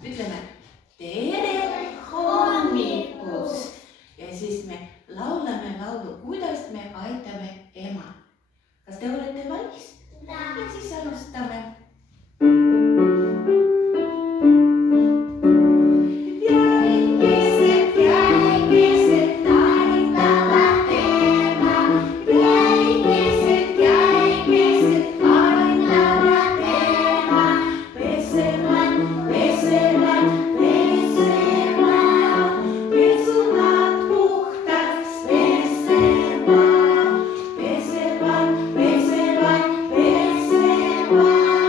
Ütleme tere hommikust ja siis me laulame laulu, kuidas me aitame ema. Kas te olete valmis? Ja siis alustame. Wow.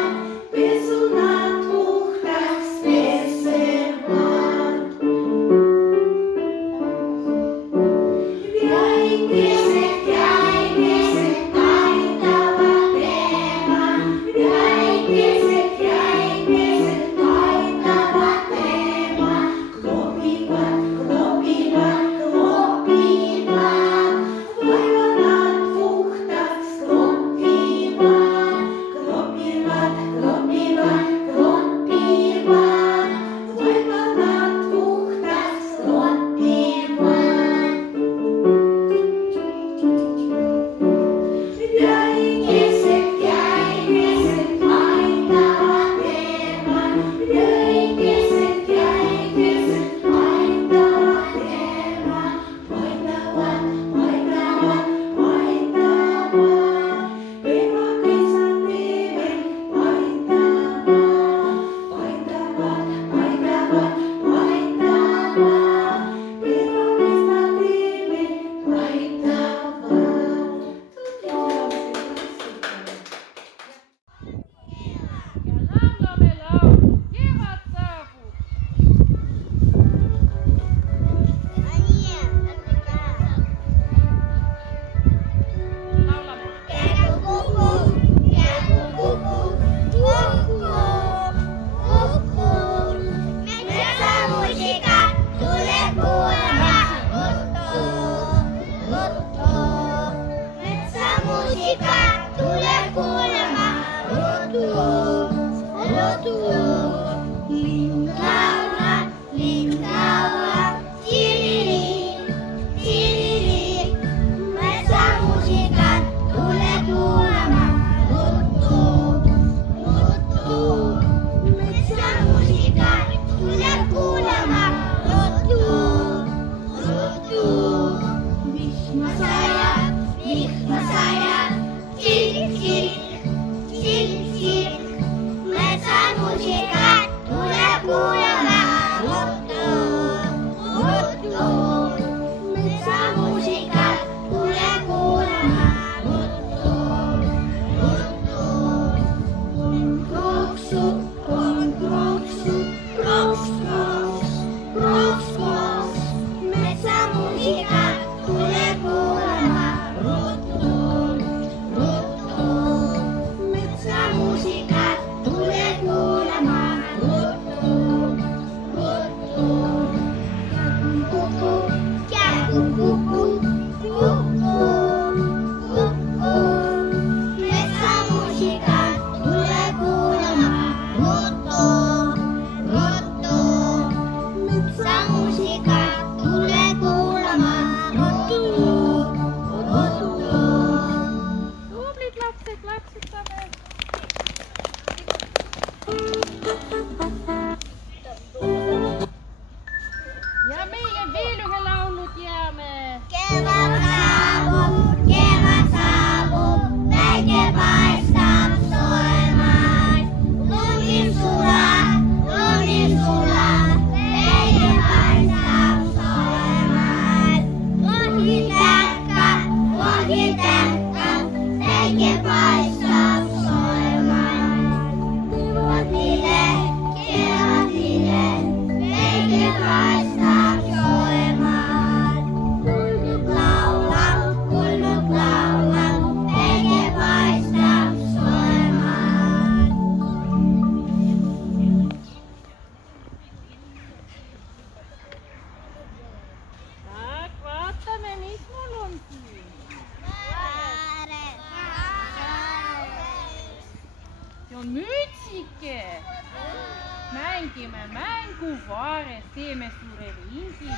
mängu Vaares, teeme suure ringi.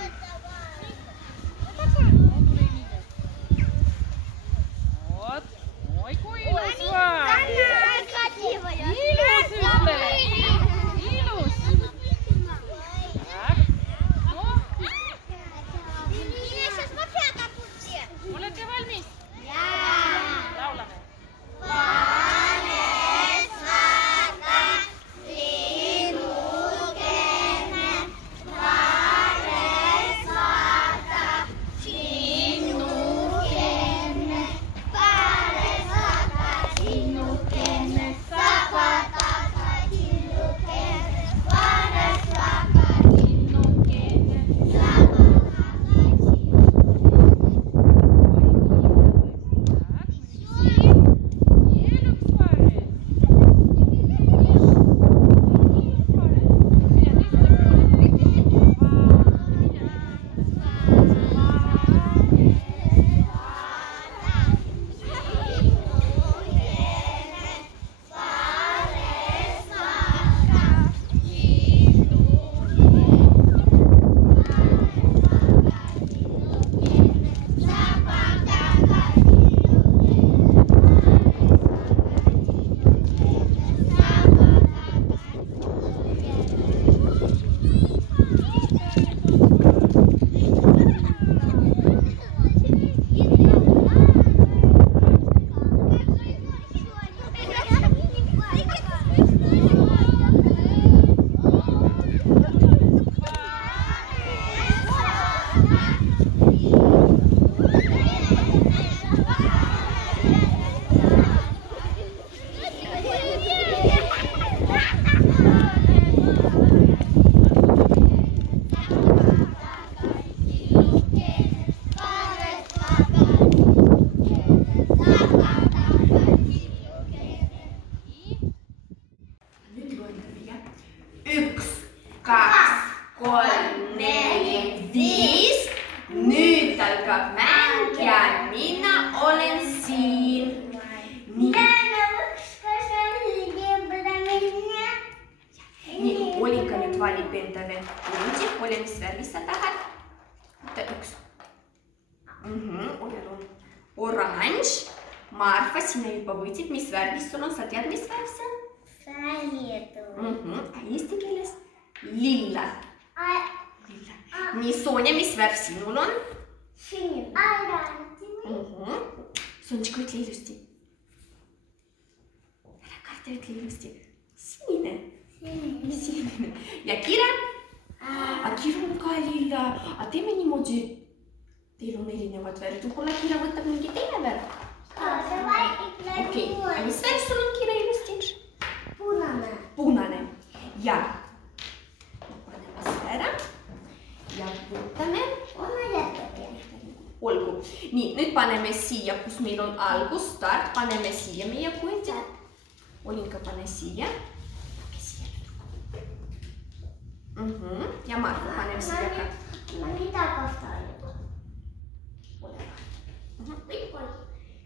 Oot, oi kui ilus Vaar. Ilus ütle. Ilus. Olete valmis? Laulame. Olinka nüüd valib endale hundi, ole mis värvis sa tahad. Võta üks. Ole on oranž. Marfa, sina juba võtsid, mis värvis sul on, sa tead, mis värv see on? Eesti keeles? Lilla. Nii, Sonja, mis värv sinul on? Sonjka, ütle ilusti. Ära karda, ütle ilusti. Sinine. Sinine. Ja Kira? Kira on ka lilla. Aga teeme niimoodi, teil on erinevad värvid. Võib-olla Kira võtab mingi teine värv. Okei, aga mis värv sul on, Kira, ilusti? Punane. Ja paneme seda ära. Ja võtame. Olgu. Nii, nüüd paneme siia, kus meil on algus, start. Paneme siia meie kundi. Olinka, pane siia. Ja Marfa paneme siia ka. Mida kastaa?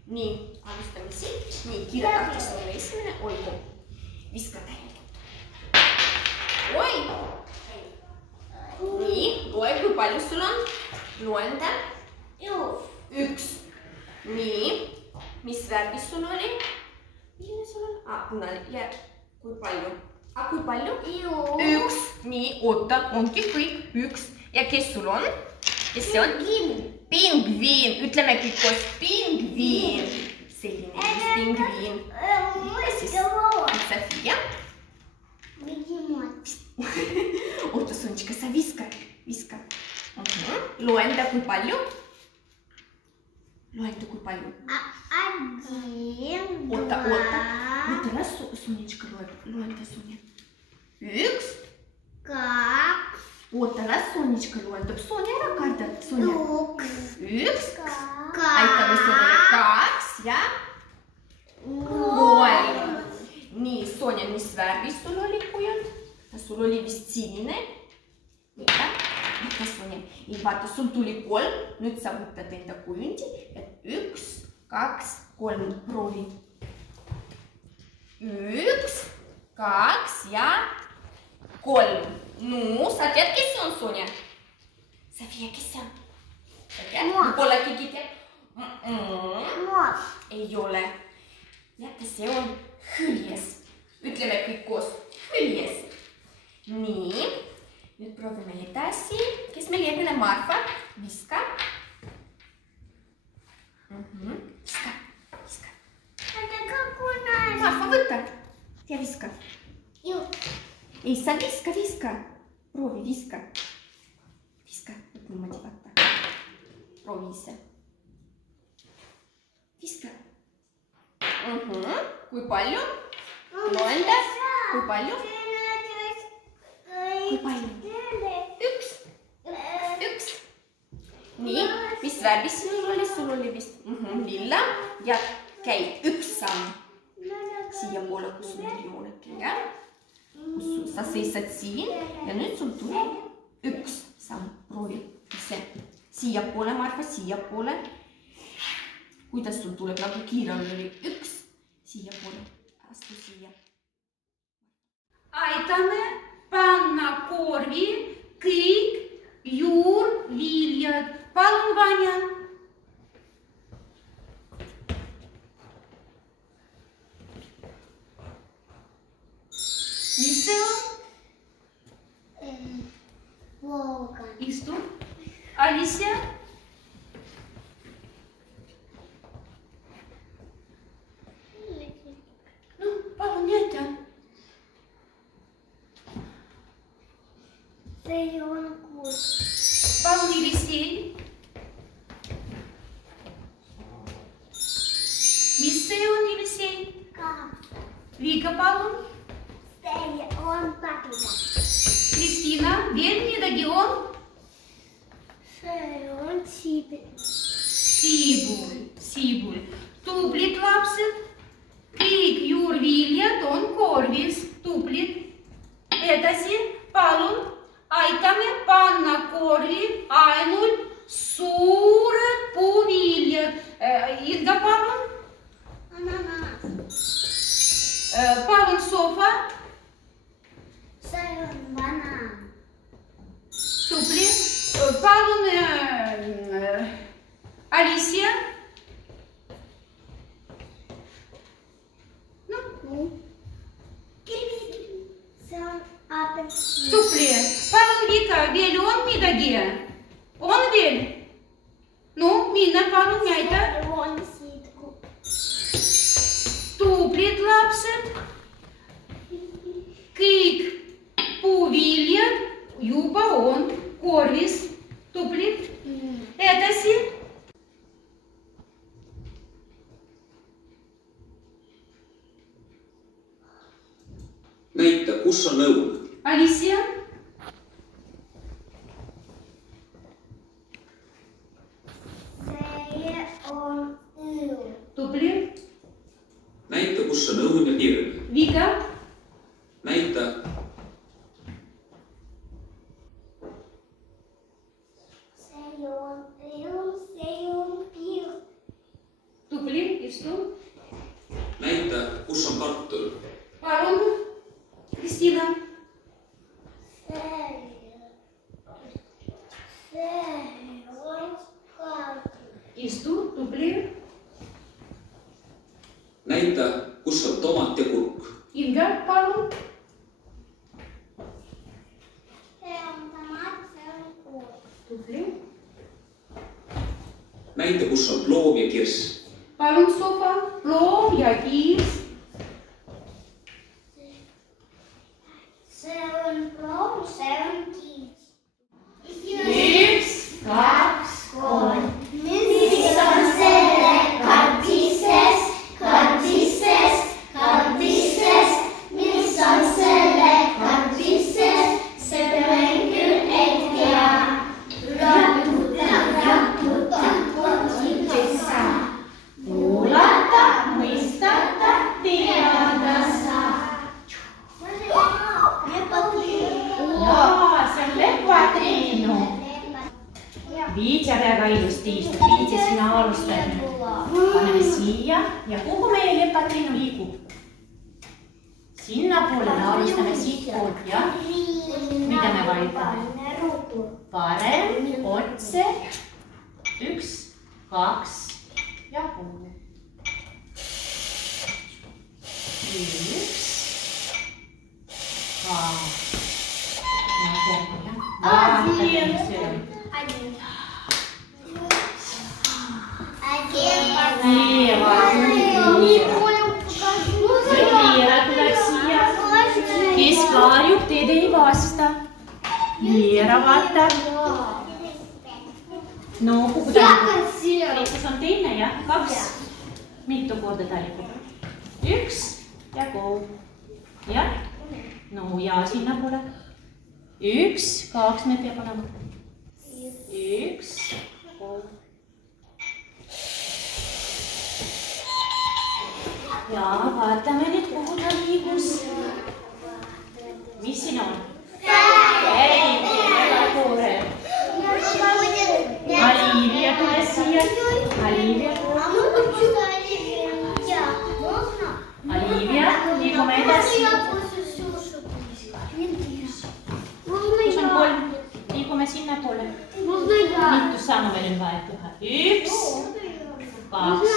Nii, alustame siit. Nii, Kira tahtis olla esimene. Olgu. Viska täiega. Oi! Nii, loe, kui palju sul on. Loenda. Üks. Nii, mis värvis sul oli? Milline sul on? Punane. Ja kui palju? Kui palju? Üks. Nii, oota, ongi kõik. Üks. Ja kes sul on? Kes see on? Pingviin. Ütleme kõik koos. Pingviin. Selline pingviin. Sofia. Oota, Sonjka, sa viska. Loenda, kui palju? Loenda, kui palju? Oota. Oota, Sonjka loeb. Loenda, Sonja. Üks. Kaks. Oota, las Sonjka loendab. Sonja, ära karda. Üks. Aitame Sonjale. Kaks ja kolm. Nii, Sonja, mis värvis sul oli kujund? Sul oli vist sinine. Võta, Sonja. Vaata, sul tuli kolm. Nüüd sa võtad enda kujundi. Üks, kaks, kolm. Proovi. Üks, kaks ja kolm. No, sa tead, kes see on, Sonja? Sofia, kes see on? Sa tead? Moos. Võib-olla keegi teab? Moos. Ei ole. Teate, see on hõljes. Ütleme kõik koos. Hõljes. Nii. Nüüd proovime edasi. Kes meil järgmine? Marfa. Viska. Viska. Viska. Marfa, võta. Ja viska. Ei, sa viska, viska. Proovi, viska. Viska. Võt niimoodi vaata. Proovi ise. Viska. Kui palju? Loenda. Kui palju? Kui palju? Üks. Nii, mis värvis sinul oli? Sul oli vist lilla ja käib üks samm. Siia poole, kus sul oli jooneke, jah? Sa seisad siin ja nüüd sul tuleb üks samm. Proovi ise. Siia poole, Marfa, siia poole. Kuidas sul tuleb, nagu kiiral oli üks. Siia poole. Astu siia. Aitame panna korvi kõik juurviljad. Palun, Vanja. Mis see on? Voogan. Istu. Alicia. No, palun jäta. See on kuus. Palun, Elisei. Mis see on, Elisei? Kaheksa. Vika, palun. See on paprika. Kristina, veel midagi on? See on siibel. Siibul. Tublid lapsed. Kõik juurviljad on korvis. Tublid. Edasi, palun, aitame panna korvi ainult suured puuviljad. Inga, palun. Ananas. Palun, Sofa. See on banaan. Tubli. Palun, Alicia. See on apelsin. Tubli. Palun, Vika, veel on midagi? On veel? No, minna, palun, näita. See on siidku. Tublid lapsed. Kõik puuviljad juba on korvis. Tublid. Edasi. Näita, kus on õun? Alicia. See on õun. Tubli. Näita, kus on õun ja pirn. Vika. Näita. See on õun, see on pirn. Tubli, istu. Näita, kus on kartul. Palun, Kristina. See on kartul. Istu, tubli. Näita, kus on tomat ja kurk. Inga, palun. See on tomat, see on kurk. Tubli. Näita, kus on ploom ja kirss. Palun, Sofa. Ploom ja kirss. See on ploom, see on kiis. 1, 2, 3. Mis on selle kardises? Mis on selle kardises? See on küll ei tea. Raputa, otsida saa. Kuulata, mõistata, teada saa. Jaa, see on lepatriinu. Viitsi väga ilusti istub. Viitsi, sina alustad. Paneme siia ja kuhu meie lepatriinu liigub? Sinna poole me alustame siit poolt, jah? mida me vajutame? Parem, otse. 1, 2 ja 3. 1, 2. Ja järgmine. Vaatame, mis see on. Leera tuleb siia. Kes karjub, teed ei vasta. Leera vaatab. No, kuhu ta likub? Kas on teine, jah? 2. Mitu korda ta likub? 1 ja 3. Jah? No ja sinnapoole. 1, 2 me peab olema. 1, 3. Ja vaatame nüüd, kuhu ta liigus. Mis siin on? Eriti, väga tore. Olivia tule siia. Olivia. Olivia, liigume edasi. Kus on 3? Liigume sinna poole. Mitu sammu meil on vaja teha? 1, 2.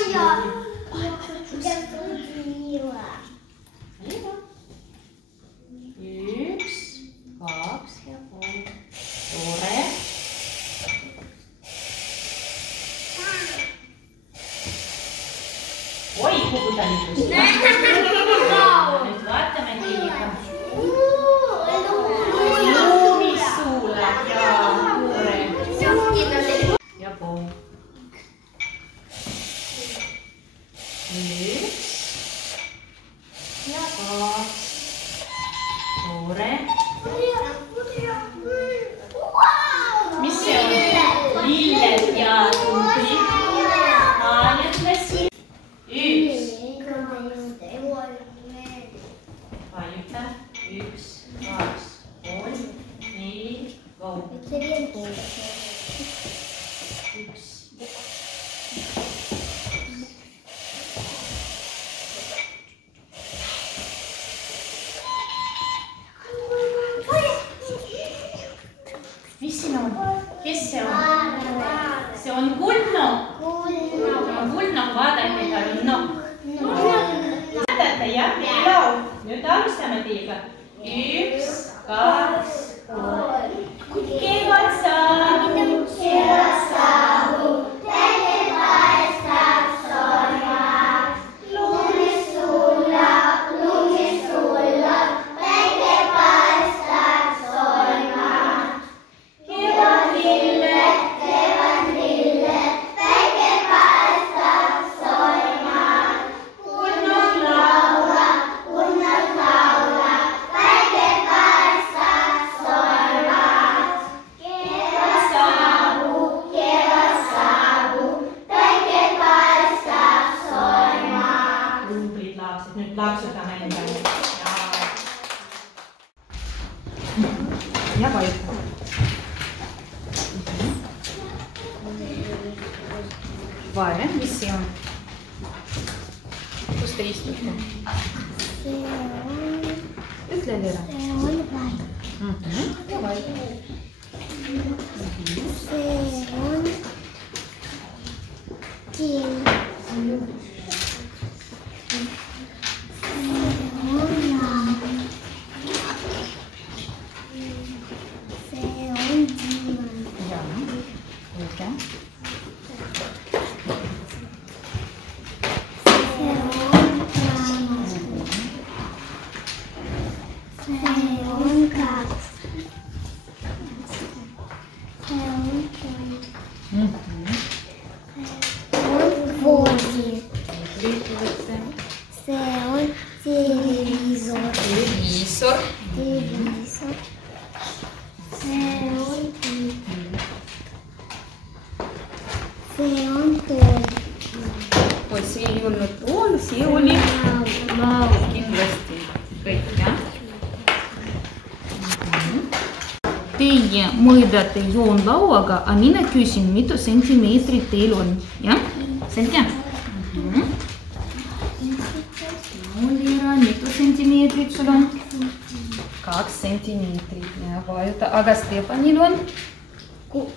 1, 2 ja 3. Tore. Oi, kuhu ta liikus? Nüüd vaatame teiega. Luumisuulad ja tore. Ja 3. 1 ja 2. Tore. Mis see on? Lilled ja tumbrid. Anja tule siia. 1. Vajuta. 1, 2, 3, 4, go. 1. Mis siin on? Kes see on? See on kuldno. See on kuldno, vaadake, tal on nokk. Vaadate, jah, meil laul. Nüüd alustame teiega. 1, 2, 3. Kevad saabub, päike paistab soojad. Lumi sulab, päike paistab soojad. Kevad lilled, päike paistab soojad. Kuldnokk laulab, päike paistab soojad. Kevad saabub, päike paistab soojad. Lumbrid laapsed, nüüd plaaksutame endale. Ja vajuta. Vaare, mis see on? Kus te istute? Ütle, Leera. Ja vajuta. Oi, see ei olnud tool, see oli laul kindlasti. Kõik, jah? Teie mõõdate joonlauaga, aga mina küsin, mitu sentimeetrit teil on, jah? Selge? No, Leera, mitu sentimeetrit sul on? 2 2 sentimeetrit ja vajuta, aga Stefanil on 6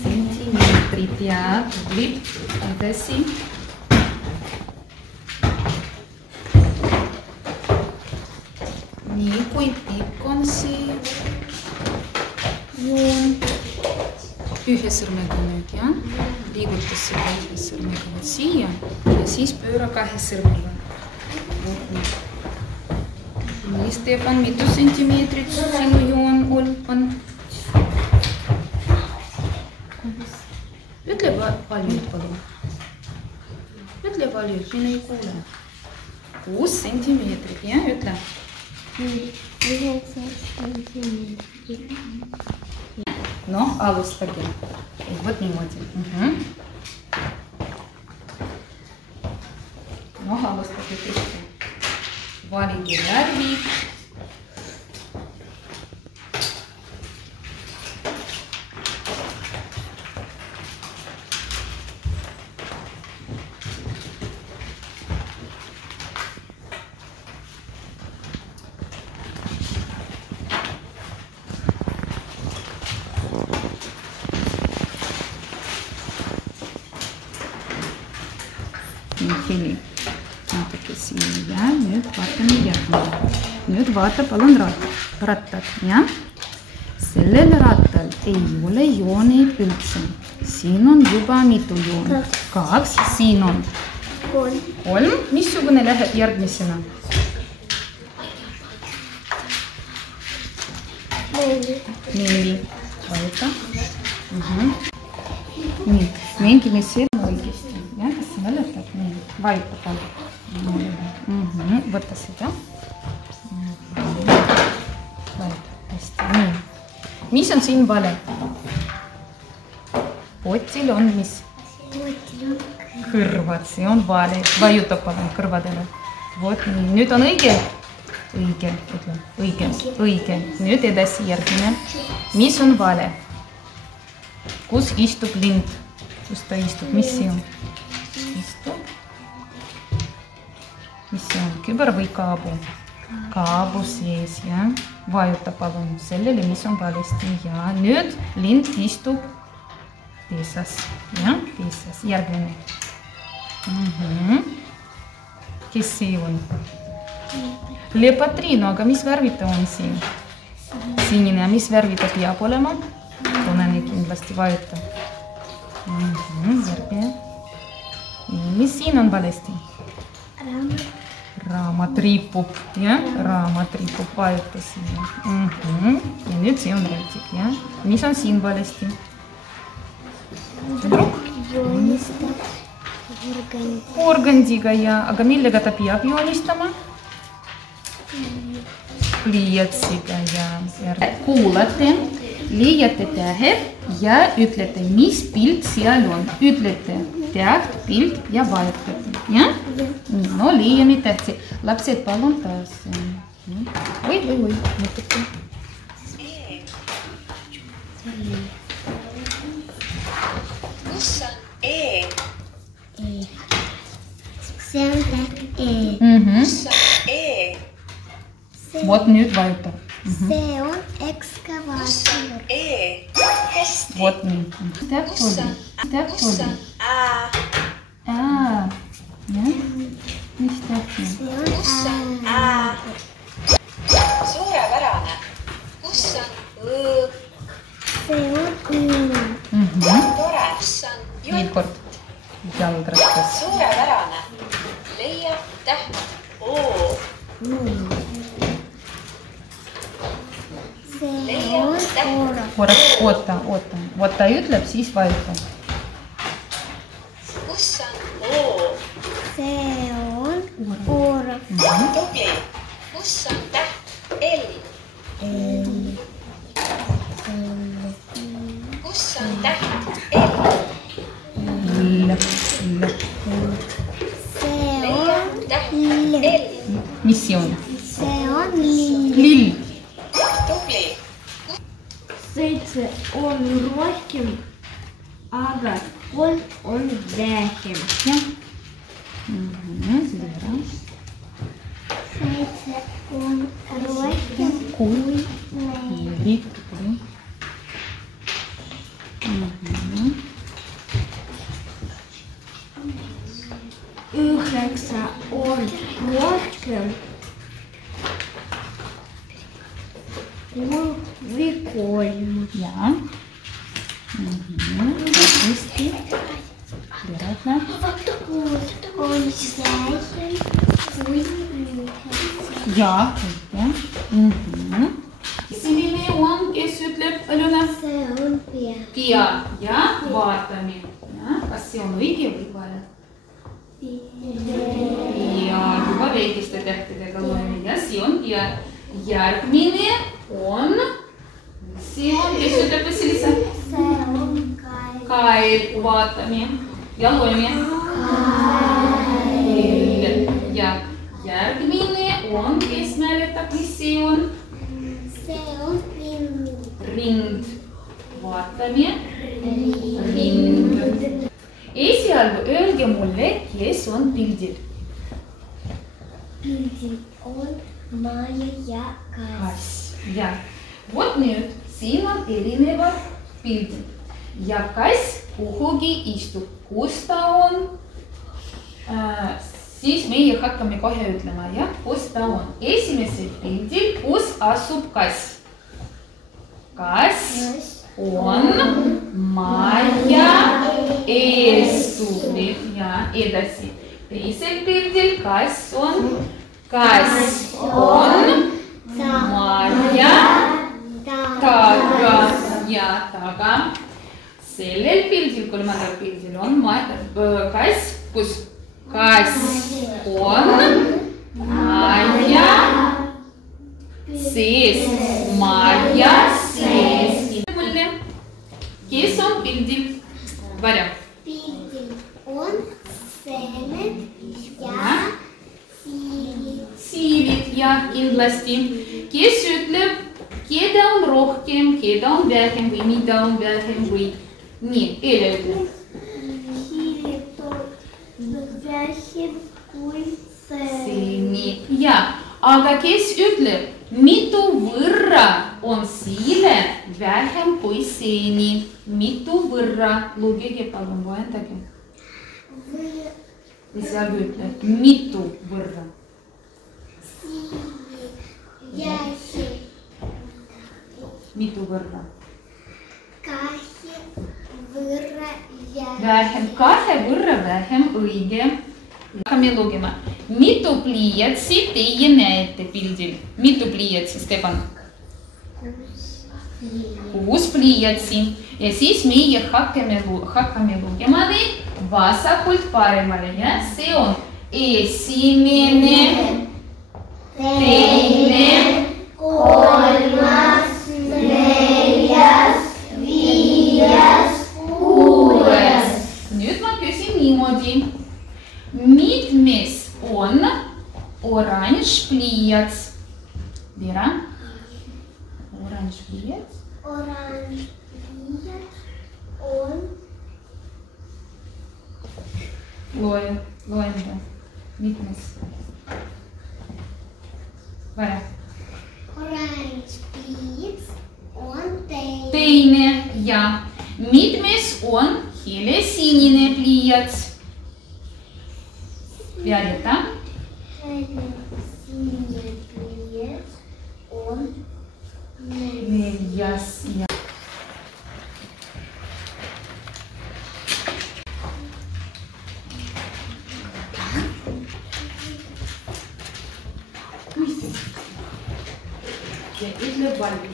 sentimeetrit ja tubli edasi. Nii kui pikk on see joon. Ühe sõrmega nüüd, ja? Liigutas seda ühe sõrmega siia ja siis pööra 2 sõrmega. Nii, Stefan, mitu sentimeetrit sinu joon on? Ütle paljud, palun. Ütle paljud, mina ei kuule. 6 sentimeetrit, ja? Ütle. 9 sentimeetrit. No, alustage. Вот niimoodi. No, alustage tõesti. Valige värvi. Heli. Natuke siin ja nüüd vaatame järgmine. Nüüd vaata palun rattad. Ja? Sellel rattal ei ole jooneid üldse. Siin on juba mitu joon. 2, siin on 3. Missugune läheb järgmisena? 4. Vajuta. Nii, mängime seda õigesti. Ja, kas sa mäletad? Nii, vajuta palun. Võta seda. Vajuta, hästi. Nii. Mis on siin vale? Potil on mis? Kõrvad, see on vale. Vajuta palun kõrvadele. Vot nii, nüüd on õige. Õige, ütlem. Õige. Nüüd edasi järgmine. Mis on vale? Kus istub lind? Kus ta istub? Mis see on? Istub. Mis see on? Kübar või kaabu? Kaabu sees, ja? Vajuta palun sellele, mis on valesti. Ja nüüd lind istub pesas. Ja? Pesas. Järgmine. Kes see on? Lepatrino, aga mis värvid ta on siin? Sinine, mis värvid ta peab olema? Punane kindlasti vajuta. Järgmine. Mis siin on valesti? Raamat ripub, ja? Raamat ripub, vajuta siia. Ja nüüd see on rätik, ja? Mis on siin valesti? Joonistab organdiga, ja? Aga millega ta peab joonistama? Pliiatsiga, ja? Kuulate, leiate tähed ja ütlete, mis pilt seal on. Ütlete täht, pilt ja vajutate, ja? No, leiame tähtsi. Lapsed, palun taas. Oi, mõtlete. Kus on E? see on täht E. Kus on E? Vot nüüd vajuta. See on ekskavaator. E. Hästi. Vot nii. Täht oli. Täht oli. Aa. Ja? Mis täht on? See on Ä. Suurepärane. Kus on Õ? See on Õ. Tore. Kus on Veel J? kord. Jalgrattas. Suurepärane. Leia täht O. See on Oora. Korraks oota. Vot ta ütleb, siis vajuta. Kus on O? See on Oora. Tubli. Kus on täht L? Kus on täht L? See Leia on täht L. L. Mis see on? See on Lill. Lill. Tubli. 7 on rohkem, aga 3 on vähem. Jah. Lera. 7 on rohkem kui meil. Üheksa on rohkem kui kolm. Ja. Hästi. Järele. On vähem kui üheksa. Ja, õige. Esimene on, kes ütleb, Aljona? See on pea. Pea. Ja vaatame. Kas see on õige või vale? Ja juba väikeste tähtedega loeme. Ja see on pea. Järgmine on, see on, kes ütleb Vasilisa? See on kael. Kael. Vaatame. Ja loeme. Kael. Ja järgmine on, kes mäletab, mis see on? See on rind. Rind. Vaatame. Rind. Esialgu öelge mulle, kes on pildil. Pildil on Maja ja kass. Ja. Vot nüüd, siin on erinevad pildid. Ja kass kuhugi istub. Kus ta on? Siis meie hakkame kohe ütlema, jah, kus ta on. Esimesel pildil, kus asub kass? Kass on Maja eestubib ja edasi. Teisel pildil, kas on Maja taga ja taga. Sellel pildil, kolmandal pildil on kass, kus kass on Maja sees. Maja sees. Kes on pildil? Varja. Pildil on seemed ja siivid. Siivid ja kindlasti. Kes ütleb, keda on rohkem, keda on vähem või mida on vähem või nii, Eile ütleb. Siivid on vähem kui Seeni. Ja, aga kes ütleb, mitu võrra on siile vähem kui seeni? Mitu võrra? Lugege palun, loendage. Esialgu ütleb, mitu võrra? Vähem. Mitu võrra? Kahe võrra Vähem, kahe võrra vähem, õige. Hakkame lugema. Mitu pliiatsi teie näete pildil? Mitu pliiatsi, Stefan? 6 pliiatsi. Ja siis meie hakkame lugema neid vasakult paremale. Ja see on esimene, teine, kolmas, neljas, viies, kuues. Nüüd ma küsin niimoodi. Mitmes on oranž pliiats? Vera? Oranž pliiats? Oranž pliiats on Loen. Mitmes? Varja. oranž pliiats on teine. Teine ja mitmes on helesinine pliiats? Violeta. Sinine pliiats on Neljas ja ütleb valmis.